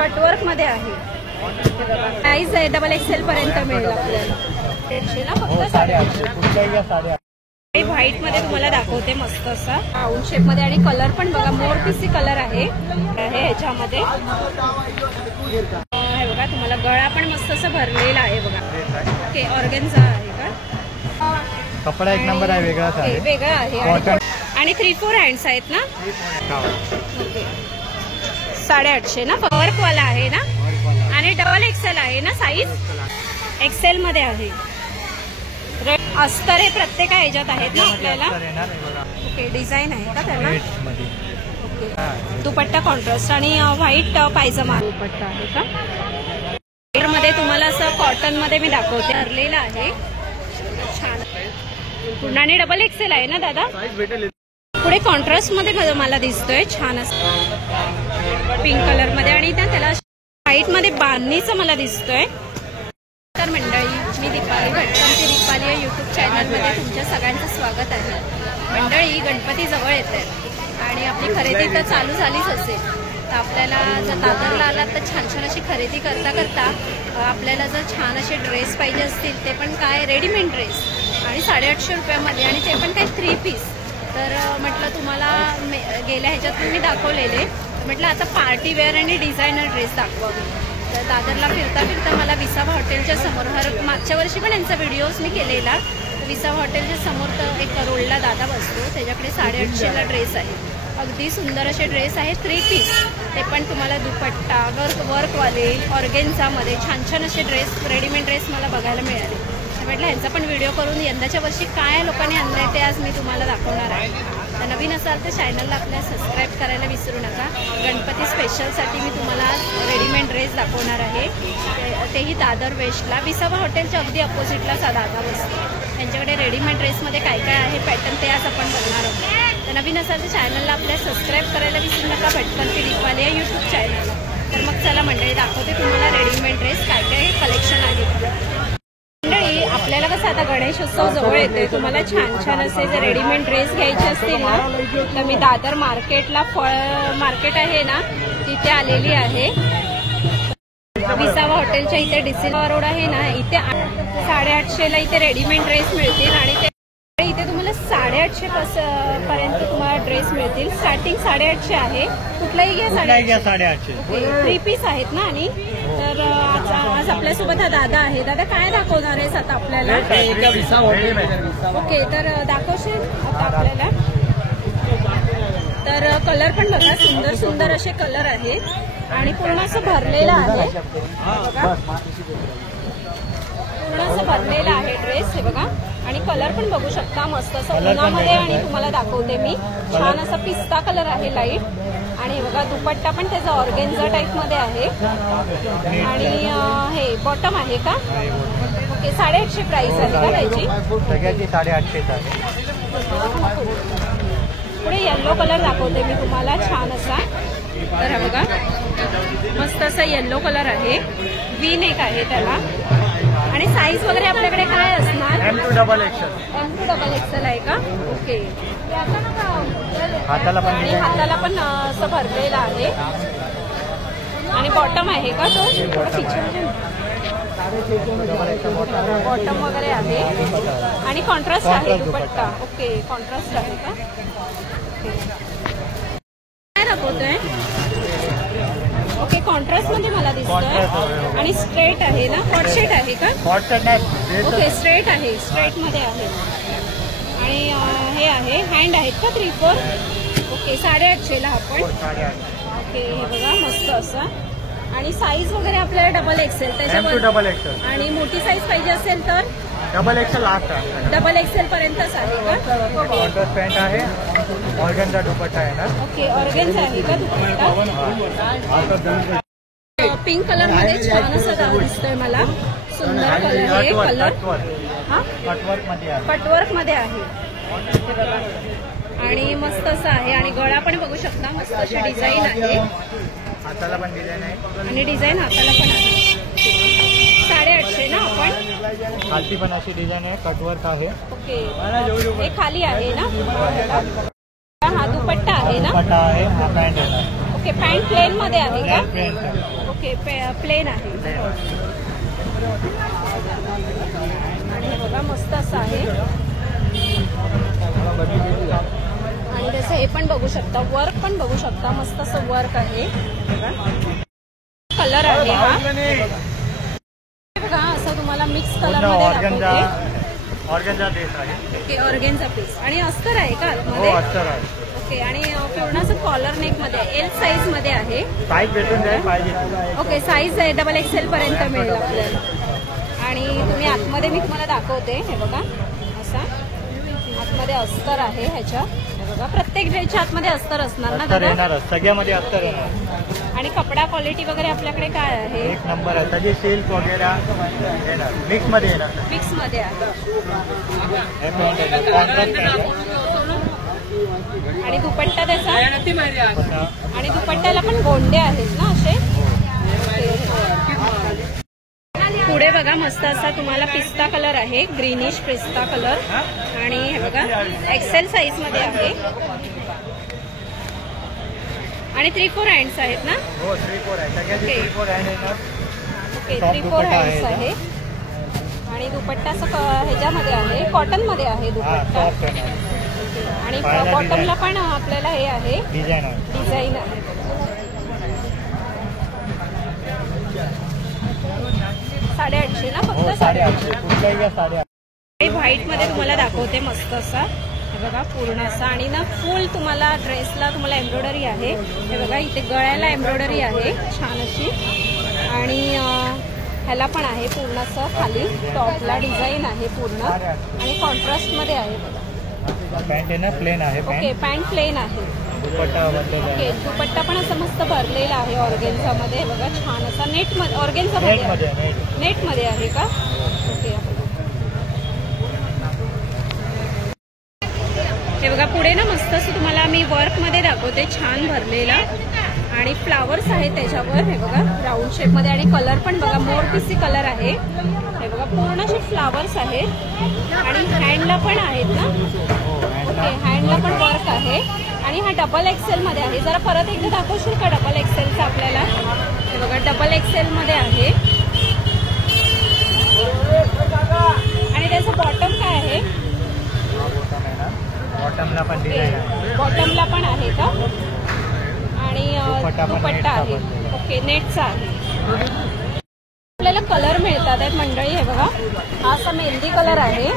Cutwork मध्ये आहे. Size आहे डबल एक्सेल पर्यंत मिळेल आपल्याला. फक्त 850. व्हाईट मध्ये तुम्हाला दाखवते मस्त असा राऊंड शेप मध्ये आणि कलर पण बघा मोरपीसी कलर आहे ह्याच्यामध्ये. हे बघा तुम्हाला गळा पण मस्त असं भरलेला आहे बघा. ओके ऑर्गेन्झा आहे का? कपडा एक नंबर आहे, वेगळा आहे. वेगळा आहे आणि 3-4 हँड्स आहेत ना. ओके 850 ना. वर्क वाला आहे ना आणि डबल एक्सेल आहे ना. साईज एक्सेल मध्ये आहे. अस्तर हे प्रत्येक ह्याच्यात आहेत ना आपल्याला. ओके डिझाईन आहे का त्याला. ओके दुपट्टा कॉन्ट्रास्ट आणि व्हाईट पायजमा दुपट्टा आहे का. मध्ये तुम्हाला असं कॉटन मध्ये मी दाखवते भरलेला आहे छान. पुन्हा आणि डबल एक्सेल आहे ना दादा. पुढे कॉन्ट्रास्ट मध्ये मला दिसतोय छान असं पिंक कलर मध्ये आणि त्याला व्हाईट मध्ये बांधणीचं मला दिसतोय. तर मंडळी मी दीपाली भटकंती दीपाली या यूट्यूब चॅनलमध्ये तुमच्या सगळ्यांचं स्वागत आहे. मंडळी गणपती जवळ येत आहेत आणि आपली खरेदी तर चालू झालीच असेल. तर आपल्याला जर दादरला आलात तर छान छान अशी खरेदी करता करता आपल्याला जर छान असे ड्रेस पाहिजे असतील ते पण काय रेडीमेड ड्रेस आणि 850 रुपयामध्ये आणि ते पण काय 3 पीस. तर म्हटलं तुम्हाला गेल्या ह्याच्यातून मी दाखवलेले म्हटलं आता पार्टी वेअर आणि डिझायनर ड्रेस दाखवावे. तर दादरला फिरता फिरता मला विसावा हॉटेलच्या समोर मागच्या वर्षी पण यांचा व्हिडिओज मी केलेला. विसावा हॉटेलच्या समोर तर एक करोडला दादा बसतो त्याच्याकडे 850ला ड्रेस आहे. अगदी सुंदर असे ड्रेस आहेत 3 पीस. ते पण तुम्हाला दुपट्टा वर्कवाले ऑर्गेन्झामध्ये छान छान असे ड्रेस रेडीमेड ड्रेस मला बघायला मिळाले. म्हटलं ह्यांचा पण व्हिडिओ करून यंदाच्या वर्षी काय लोकांनी आणलंय ते आज मी तुम्हाला दाखवणार आहे. तर नवीन असाल तर चॅनलला आपल्या सबस्क्राईब करायला विसरू नका. गणपती स्पेशलसाठी मी तुम्हाला रेडीमेड ड्रेस दाखवणार आहे. तेही दादर वेस्टला विसावा हॉटेलच्या अगदी अपोजिटला दादा बसतो. त्यांच्याकडे रेडीमेड ड्रेसमध्ये काय काय आहे पॅटर्न ते आज आपण बघणार आहोत. तर नवीन असाल तर चॅनलला आपल्या सबस्क्राईब करायला विसरू नका भटकंती दीपाली या यूट्यूब चॅनलला. तर मग चला मंडळी दाखवते तुम्हाला रेडीमेड ड्रेस काय काय कलेक्शन आहे. मंडळी आपल्याला कसं आता गणेशोत्सव जवळ येते. तुम्हाला छान छान असे जर रेडीमेड ड्रेस घ्यायचे असतील ना तर मी दादर मार्केटला फळ मार्केट आहे ना तिथे आलेली आहे. विसावा हॉटेलच्या इथे डिसिल्वा रोड आहे ना इथे 850ला इथे रेडीमेड ड्रेस मिळतील आणि इथे तुम्हाला 850 पर्यंत तुम्हाला ड्रेस मिळतील. स्टार्टिंग 850 आहे. कुठलाही घ्या 850. 3 पीस आहेत ना. आणि तर आज आपल्यासोबत हा दादा आहे. दादा काय दाखवणार आहेस आता आपल्याला. ओके तर दाखवशील आता आपल्याला. तर कलर पण बघा सुंदर सुंदर असे कलर आहे आणि पूर्ण असं भरलेलं आहे बघा. पूर्ण असं भरलेलं आहे ड्रेस हे बघा. आणि कलर पण बघू शकता मस्त असं उन्हामध्ये आणि तुम्हाला दाखवते मी छान असा पिस्ता कलर आहे लाईट. आणि हे बघा दुपट्टा पण त्याचा ऑर्गेन्झा टाईप मध्ये आहे आणि हे बॉटम आहे का. ओके 850 प्राइस आहे का त्याची. 850 आहे. पुढे येल्लो कलर दाखवते मी तुम्हाला छान असा. तर हा बघा मस्त असा येल्लो कलर आहे. वी नेक आहे त्याला आणि साईज वगैरे आपल्याकडे काय असणार. M2 डबल एक्सेल आहे का. ओके हाताला पण आणि हाताला पण असं भरलेलं आहे आणि बॉटम आहे का तो बॉटम वगैरे आहे आणि कॉन्ट्रास्ट आहे दुपट्टा. ओके कॉन्ट्रास्ट आहे का. काय दाखवतोय. ओके कॉन्ट्रास्ट मध्ये मला दिसतोय आणि स्ट्रेट आहे ना. हॉट सेट आहे का. ओके स्ट्रेट आहे. स्ट्रेट मध्ये आहे आणि हे आहे हँड आहेत का 3-4. ओके 850ला आपण. ओके हे बघा मस्त असं आणि साईज वगैरे आपल्याला डबल एक्सेल त्याच्यावर आणि मोठी साईज पाहिजे असेल तर double XL last double XL पर्यंतच आहे का. कॉन्ट्रास्ट पॅन्ट आहे. ऑर्गेन्झा दुपट्टा आहे ना. ओके ऑर्गेन्झा आहे का दुपट्टा. पिंक कलर मध्ये छान असं दिसतोय मला. सुंदर कलर आहे. कलर हा कटवर्क मध्ये आहे आणि मस्त असं आहे आणि गळा पण बघू शकता मस्त अशी डिझाईन आहे. हाताला पण डिझाईन आहे आणि डिझाईन हाताला पण आहे. 850 ना आपण. खालती पण अशी डिझाईन आहे. कटवर्क आहे. ओके हे खाली आहे ना. हा दुपट्टा आहे ना. दुपट्टा आहे. हा पॅन्ट आहे. ओके पॅन्ट प्लेन मध्ये आहे का. ओके प्लेन आहे. आणि हे बघा मस्त असं आहे. आणि त्याचं हे पण बघू शकता, वर्क पण बघू शकता, मस्त असं वर्क आहे. कलर आहे हा बघा, असं तुम्हाला मिक्स कलर मध्ये दाखवते. ऑर्गनचा ड्रेस आहे. ओके ऑर्गनचा पीस आणि अस्तर आहे का हो आतमध्ये? अस्तर आहे. ओके आणि पूर्ण असं कॉलर नेक मध्ये एल साईज मध्ये आहे. साईज भेटून जाईल पाहिजे. ओके साईज आहे XXL पर्यंत मिळेल आपल्याला. आणि तुम्ही आतमध्ये मी तुम्हाला दाखवते. हे बघा असा आतमध्ये अस्तर आहे ह्याच्या. हे बघा प्रत्येक ड्रेसच्या आतमध्ये अस्तर असणार ना अस्तर दादा? येणार, सगळ्यामध्ये अस्तर येणार. आणि कपडा क्वालिटी वगैरे आपल्याकडे काय आहे? एक नंबर आहे. सगळे सिल्क वगैरे येणार, मिक्स मध्ये येणार. मिक्स मध्ये आहे. हे पॅन्ट आहे, कॉन्ट्रास्ट पॅन्ट आहे. आणि दुपट्टा त्याचा? आणि दुपट्ट्याला पण गोंडे आहेत ना असे? पुढे बघा मस्त असा तुम्हाला पिस्ता कलर आहे, ग्रीनिश पिस्ता कलर. आणि हे बघा XL साईज मध्ये आहे. आणि 3-4 हँड्स आहेत ना? हो 3-4 आहे. सगळ्याचे 3-4 हँड येणार. ओके 3-4 हँड्स आहे. आणि दुपट्टा असं ह्याच्यामध्ये आहे, कॉटन मध्ये आहे दुपट्टा. आणि बॉटमला पण आपल्याला हे आहे डिझाईन आहे. 850 ना फक्त? 850. व्हाईट मध्ये तुम्हाला दाखवते मस्त असा. हे बघा पूर्ण असा. आणि ना फुल तुम्हाला ड्रेसला तुम्हाला एम्ब्रॉयडरी आहे. हे बघा इथे गळ्याला एम्ब्रॉयडरी आहे छान अशी. आणि ह्याला पण आहे पूर्ण असं खाली टॉपला डिझाईन आहे पूर्ण. आणि कॉन्ट्रास्ट मध्ये आहे बघा. पॅन्ट आहे ना प्लेन आहे. ओके पॅन्ट प्लेन आहे. दुपट्टा ओके दुपट्टा पण असं मस्त भरलेला आहे ऑर्गेन्झा मध्ये. बघा छान असा नेट मध्ये ऑर्गेन्झा मध्ये नेट मध्ये आहे का? ओके हे बघा पुढे ना मस्त असं तुम्हाला मी वर्क मध्ये दाखवते छान भरलेला. आणि फ्लावर्स आहेत त्याच्यावर. हे बघा राऊंड शेप मध्ये. आणि कलर पण बघा मोरपिसी कलर आहे. हे बघा पूर्ण असे फ्लावर्स आहेत. आणि हँडला पण आहेत ना? ओके हँडला पण वर्क आहे. आणि हा XXL मध्ये आहे. जरा परत एकदा दाखवशील का XXLचा आपल्याला? हे बघा XXL मध्ये आहे. आणि त्याचं बॉटम काय आहे? बॉटमला पण डिझाईन आहे. बॉटमला पण आहे का? आणि दुपट्टा आहे. ओके नेटचा आहे. आपल्याला कलर मिळतात आहेत मंडळी. हे बघा हा असा मेहंदी कलर आहे.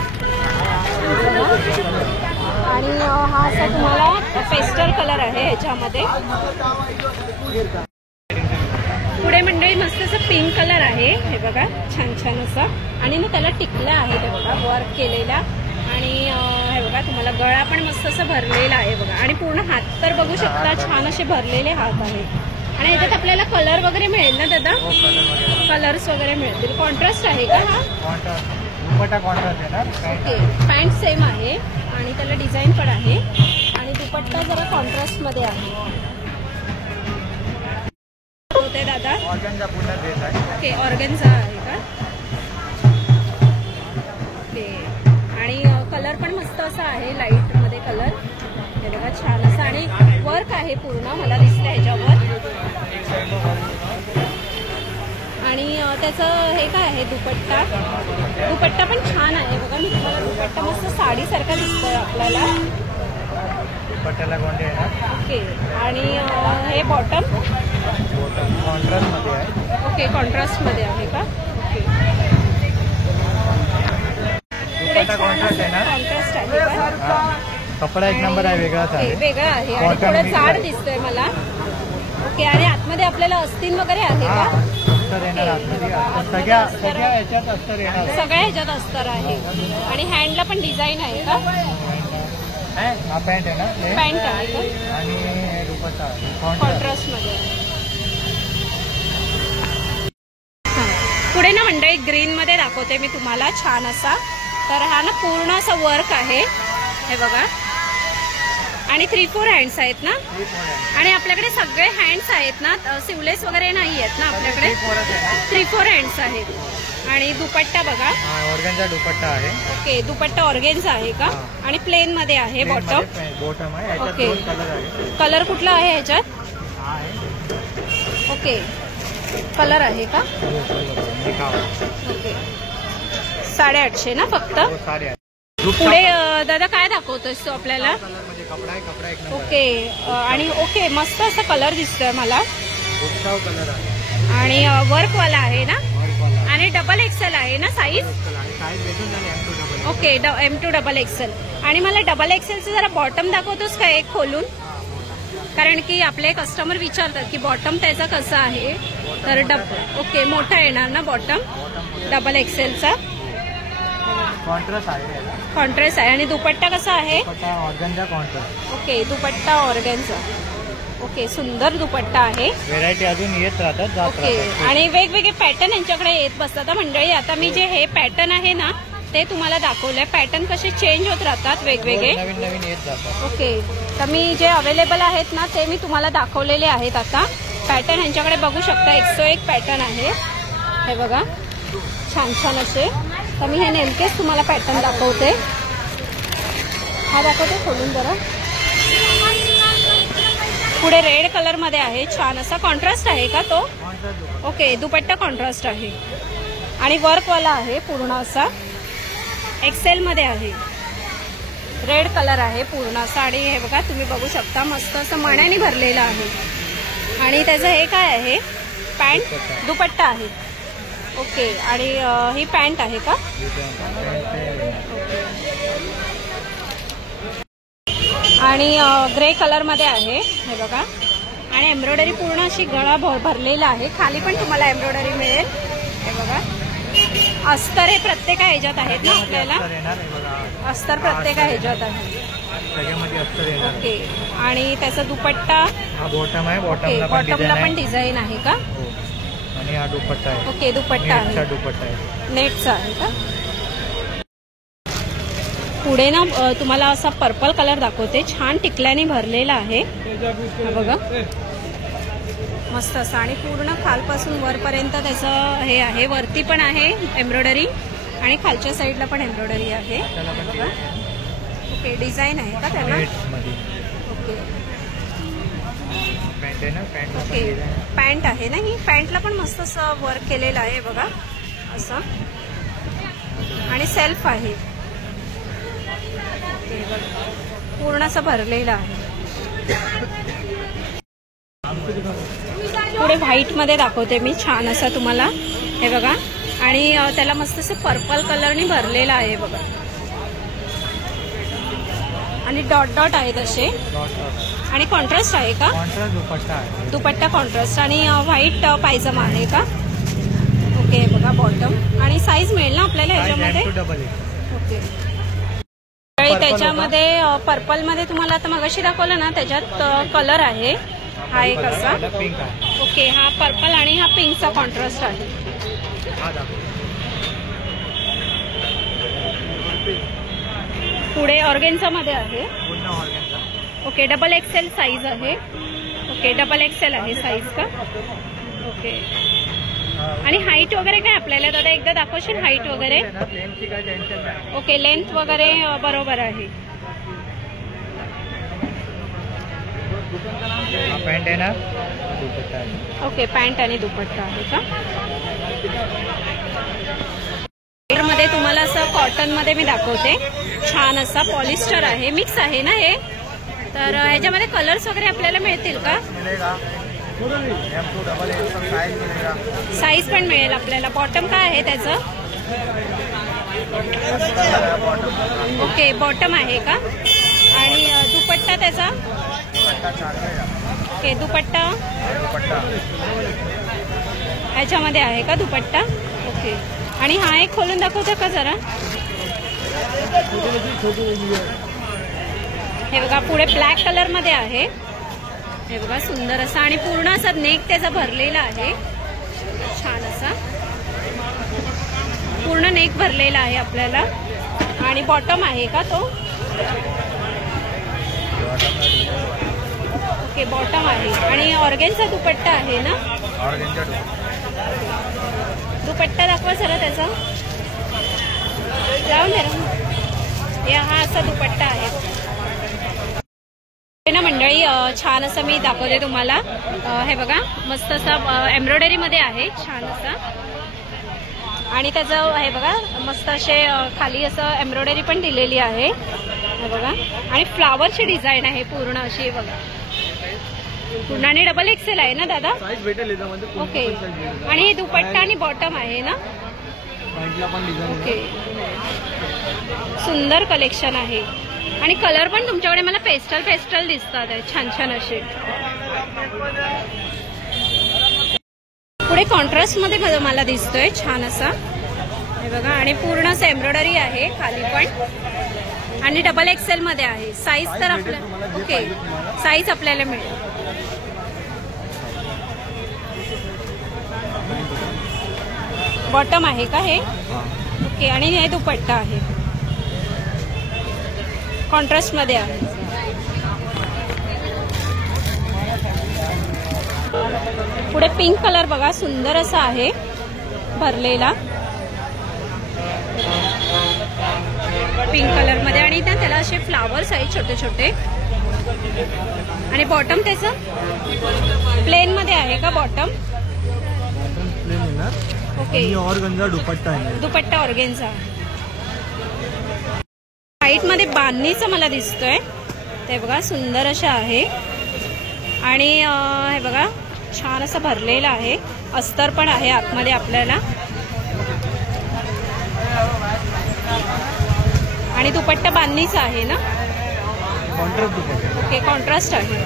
आणि हा असा तुम्हाला पेस्टल कलर आहे ह्याच्यामध्ये. पुढे मंडळी मस्त असं पिंक कलर आहे. हे बघा छान छान असं. आणि ना त्याला टिकला आहे ते बघा वर्क केलेला. आणि हे बघा तुम्हाला गळा पण मस्त असं भरलेला आहे बघा. आणि पूर्ण हात तर बघू शकता छान असे भरलेले हात आहेत. आणि याच्यात आपल्याला कलर वगैरे मिळेल ना दादा? कलर्स वगैरे मिळतील. कॉन्ट्रास्ट आहे का हा? दुपट्टा कॉन्ट्रास्ट आहे ना? ओके पॅन्ट सेम आहे. आणि त्याला डिझाईन पण आहे. आणि दुपट्टा जरा कॉन्ट्रास्ट मध्ये आहे. होते दादा? ऑर्गनचा पूर्ण ड्रेस आहे. ओके ऑर्गनचा आहे का? ओके आणि कलर पण मस्त असा आहे लाईट मध्ये कलर. हे बघा छान असं. आणि वर्क आहे पूर्ण मला दिसलं ह्याच्यावर. आणि त्याचं हे काय आहे दुपट्टा? दुपट्टा पण छान आहे बघा. मी तुम्हाला दुपट्टा मस्त साडीसारखा दिसतोय आपल्याला. दुपट्ट्याला गोंडे आहे ना? ओके आणि हे बॉटम कॉन्ट्रास्ट मध्ये आहे. ओके कॉन्ट्रास्ट मध्ये आहे का? दुपट्टा कॉन्ट्रास्ट आहे ना? कॉन्ट्रास्ट आहे का? कपडा एक नंबर आहे, वेगळाच आहे. वेगळा आहे. आणि थोडं जाड दिसतोय मला. ओके आणि आतमध्ये आपल्याला अस्तीन वगैरे आहे का? अस्तर येणार आतमध्ये. सगळ्या ह्याच्यात अस्तर येणार. सगळ्या ह्याच्यात अस्तर आहे. आणि हँडला पण डिझाईन आहे का? हा पॅन्ट आहे ना? पॅन्ट आहे का? आणि दुपट्टा कॉन्ट्रास्ट मध्ये. पुढे ना मंडळी ग्रीन मध्ये दाखवते मी तुम्हाला छान असा. तर हा ना पूर्ण असा वर्क आहे. हे बघा. आणि 3-4 हँड्स आहेत ना? आणि आपल्याकडे सगळे हँड्स आहेत ना? सिवलेस वगैरे नाही आहेत ना आपल्याकडे? 3-4 हँड्स आहेत. आणि दुपट्टा बघा ऑर्गनचा दुपट्टा आहे. ओके दुपट्टा ऑर्गेन्झा आहे का? आणि प्लेन मध्ये आहे बॉटम. ओके कलर कुठला आहे ह्याच्यात? ओके कलर आहे का? ओके 850 ना फक्त. पुढे दादा काय दाखवतोस तू आपल्याला? ओके आणि ओके मस्त असा कलर दिसतोय मला आणि वर्कवाला आहे ना आणि डबल एक्सेल आहे ना साईज? ओके M2 आणि मला डबल एक्सेलचं जरा बॉटम दाखवतोस का एक खोलून? कारण की आपले कस्टमर विचारतात की बॉटम त्याचा कसा आहे तर ओके मोठा येणार ना बॉटम डबल एक्सेलचा? कॉन्ट्रास्ट आहे आणि दुपट्टा कसा आहे? ओके दुपट्टा ऑर्गनचा. ओके सुंदर दुपट्टा आहे. व्हेरायटी अजून येत राहतात. ओके आणि वेगवेगळे पॅटर्न यांच्याकडे येत बसतात मंडळी. आता मी जे हे पॅटर्न आहे ना ते तुम्हाला दाखवलंय. पॅटर्न कसे चेंज होत राहतात वेगवेगळे. नवीन नवीन येत जातात. ओके तर मी जे अवेलेबल आहेत ना ते मी तुम्हाला दाखवलेले आहेत. आता पॅटर्न यांच्याकडे बघू शकता 101 पॅटर्न आहे. हे बघा छान छान असे. तर मी हे नेमकेच तुम्हाला पॅटर्न दाखवते. हा दाखवते खोलून जरा. पुढे रेड कलर मध्ये आहे छान असा. कॉन्ट्रास्ट आहे का तो? ओके दुपट्टा कॉन्ट्रास्ट आहे आणि वर्कवाला आहे पूर्ण असा. एक्सेल मध्ये आहे. रेड कलर आहे पूर्ण असा आणि हे बघा तुम्ही बघू शकता मस्त असं मण्याने भरलेलं आहे. आणि त्याचं हे काय आहे? पॅन्ट दुपट्टा आहे. ओके आणि ही पॅन्ट आहे का? आणि ग्रे कलर मध्ये आहे हे बघा. आणि एम्ब्रॉयडरी पूर्ण अशी गळा भरलेला आहे. खाली पण तुम्हाला एम्ब्रॉयडरी मिळेल. हे बघा अस्तर हे प्रत्येक ह्याच्यात आहेत ना आपल्याला? अस्तर प्रत्येक ह्याच्यात आहे. ओके आणि त्याचा दुपट्टा बॉटम आहे. बॉटमला पण डिझाईन आहे का? आणि हा दुपट्टा आहे. ओके दुपट्टा आहे. दुपट्टा आहे नेटचा आहे का? पुढे ना तुम्हाला असा पर्पल कलर दाखवते. छान टिकल्याने भरलेला आहे. बघा मस्त असं आणि पूर्ण खालपासून वरपर्यंत त्याचं हे आहे. वरती पण आहे एम्ब्रॉयडरी आणि खालच्या साईडला पण एम्ब्रॉयडरी आहे. बघा ओके डिझाईन आहे का त्याला? ओके ओके पॅन्ट आहे ना ही? पॅन्टला पण मस्त असं वर्क केलेलं आहे बघा असं आणि सेल्फ आहे. पूर्ण असं भरलेलं आहे. पुढे व्हाईट मध्ये दाखवते मी छान असा तुम्हाला. हे बघा आणि त्याला मस्त असं पर्पल कलरने भरलेलं आहे बघा आणि डॉट डॉट आहेत असे आणि कॉन्ट्रास्ट आहे का? दुपट्टा कॉन्ट्रास्ट आणि व्हाईट पायजमा आहे का? ओके बघा बॉटम आणि साईज मिळेल ना आपल्याला ह्याच्यामध्ये? ओके त्याच्यामध्ये पर्पल मध्ये तुम्हाला आता मगाशी दाखवलं ना त्याच्यात कलर आहे. हा एक असा. ओके हा पर्पल आणि हा पिंकचा कॉन्ट्रास्ट आहे. पुढे ऑर्गेन्झा मध्ये आहे. ओके डबल एक्सेल साईज आहे. ओके डबल एक्सेल आहे साईज का? ओके आणि हाईट वगैरे काय आपल्याला दादा एकदा दाखवशील हाईट वगैरे? ओके लेंथ वगैरे बरोबर आहे. पॅन्ट आहे ना? ओके पॅन्ट आणि दुपट्टा आहे का? मध्ये तुम्हाला असं कॉटन मध्ये मी दाखवते. छान असा पॉलिस्टर आहे. मिक्स आहे ना हे? तर ह्याच्यामध्ये कलर्स वगैरे आपल्याला मिळतील का? साईज पण मिळेल आपल्याला. बॉटम काय आहे त्याचं? ओके बॉटम आहे का? आणि दुपट्टा त्याचा? ओके दुपट्टा ह्याच्यामध्ये आहे का दुपट्टा? ओके आणि हा एक खोलून दाखवता का जरा? हे बघा पुढे ब्लॅक कलर मध्ये आहे. हे बघा सुंदर असा आणि पूर्ण असा नेक त्याचा भरलेला आहे. छान असा पूर्ण नेक भरलेला आहे आपल्याला आणि बॉटम आहे का तो? ओके बॉटम आहे आणि ऑर्गेन्झा दुपट्टा आहे ना? दुपट्टा दाखवा जरा त्याचा. जाऊन द्या. हा असा दुपट्टा आहे ना मंडळी. छान असं मी दाखवते तुम्हाला. हे बघा मस्त असं एम्ब्रॉयडरी मध्ये आहे छान असं. आणि त्याचं हे बघा मस्त असे खाली असं एम्ब्रॉयडरी पण दिलेली आहे हे बघा. आणि फ्लावरची डिझाईन आहे पूर्ण अशी बघा. पूर्ण आणि डबल एक्सेल आहे ना दादा? ओके. आणि हे दुपट्टा आणि बॉटम आहे ना? ओके. सुंदर कलेक्शन आहे. आणि कलर पण तुमच्याकडे मला पेस्टल दिसतात आहे छान छान असे. पुढे कॉन्ट्रास्ट मध्ये मला दिसतोय छान असा हे बघा. आणि पूर्ण असं एम्ब्रॉयडरी आहे खाली पण. आणि डबल एक्सेल मध्ये आहे. साईज तर आपल्याला ओके साईज आपल्याला मिळेल. बॉटम आहे का हे? ओके. आणि हे दुपट्टा आहे कॉन्ट्रास्ट मध्ये आहे. पुढे पिंक कलर बघा सुंदर असा आहे भरलेला पिंक कलर मध्ये. आणि त्याला असे फ्लावर्स आहेत छोटे छोटे. आणि बॉटम त्याचं प्लेन मध्ये आहे का बॉटम? ओके. ऑर्गेन्झा दुपट्टा आहे. दुपट्टा ऑर्गेन्झा. व्हाईट मध्ये बांधणीचं मला दिसतोय ते बघा सुंदर अशा आहे. आणि हे बघा छान असं भरलेलं आहे. अस्तर पण आहे आतमध्ये आपल्याला. आणि दुपट्टा बांधणीचा आहे ना? ओके कॉन्ट्रास्ट आहे.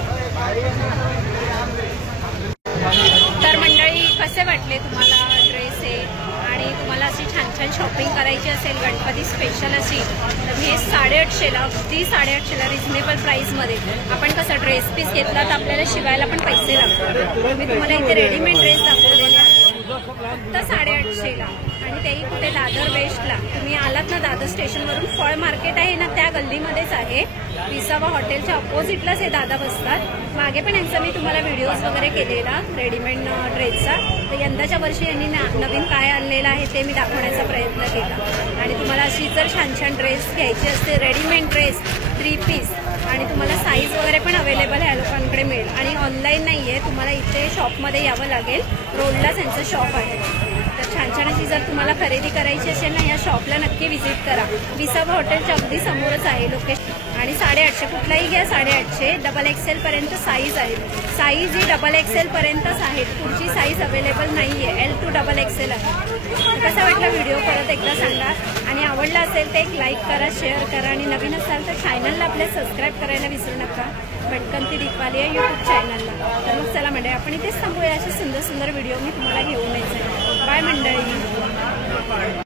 तर मंडळी कसे वाटले तुम्हाला ड्रेस हे? आणि तुम्हाला अशी छान छान शॉपिंग करायची असेल गणपती स्पेशल अशी तर मी हे 850ला अगदी 850ला रिझनेबल प्राईसमध्ये. आपण कसं ड्रेस पीस घेतला तर आपल्याला शिवायला पण पैसे लागतात. मी तुम्हाला इथे रेडीमेड ड्रेस दाखवलेले आहे फक्त 850ला. आणि तेही कुठे दादर वेस्टला. तुम्ही आलात ना दादर स्टेशनवरून फळ मार्केट आहे ना त्या गल्लीमध्येच आहे. विसावा हॉटेलच्या अपोजिटलाच हे दादा बसतात. मागे पण यांचा मी तुम्हाला व्हिडिओज वगैरे केलेला रेडीमेड ड्रेसचा. तर यंदाच्या वर्षी यांनी नवीन काय आणलेलं आहे ते मी दाखवण्याचा प्रयत्न केला. आणि तुम्हाला अशी जर छान छान ड्रेस घ्यायची असते रेडीमेड ड्रेस 3 पीस आणि तुम्हाला साईज वगैरे पण अवेलेबल ह्या लोकांकडे मिळेल. आणि ऑनलाईन नाही आहे तुम्हाला इथे शॉपमध्ये यावं लागेल. रोडलाच यांचं शॉप आहे. तर छान छान अशी जर तुम्हाला खरेदी करायची असेल ना या शॉपला नक्की व्हिजिट करा. विसावा हॉटेलच्या अगदी समोरच आहे लोकेशन. आणि 850 कुठलाही घ्या 850 डबल एक्सेल पर्यंत साईज आहे. साईज ही डबल एक्सेल पर्यंतच आहेत. पुढची साईज अवेलेबल नाही आहे. L to डबल एक्सेल आहे. कसा वाटला व्हिडिओ परत एकदा सांगा. आणि आवडला असेल तर एक लाईक करा शेअर करा. आणि नवीन असाल तर चॅनलला आपल्या सबस्क्राईब करायला विसरू नका. भटकंती दीपाली आहे यूट्यूब चॅनलला. तर मग चला मंडळी आपण इथेच थांबूया. असे सुंदर सुंदर व्हिडिओ मी तुम्हाला घेऊन यायचे. बाय मंडळी.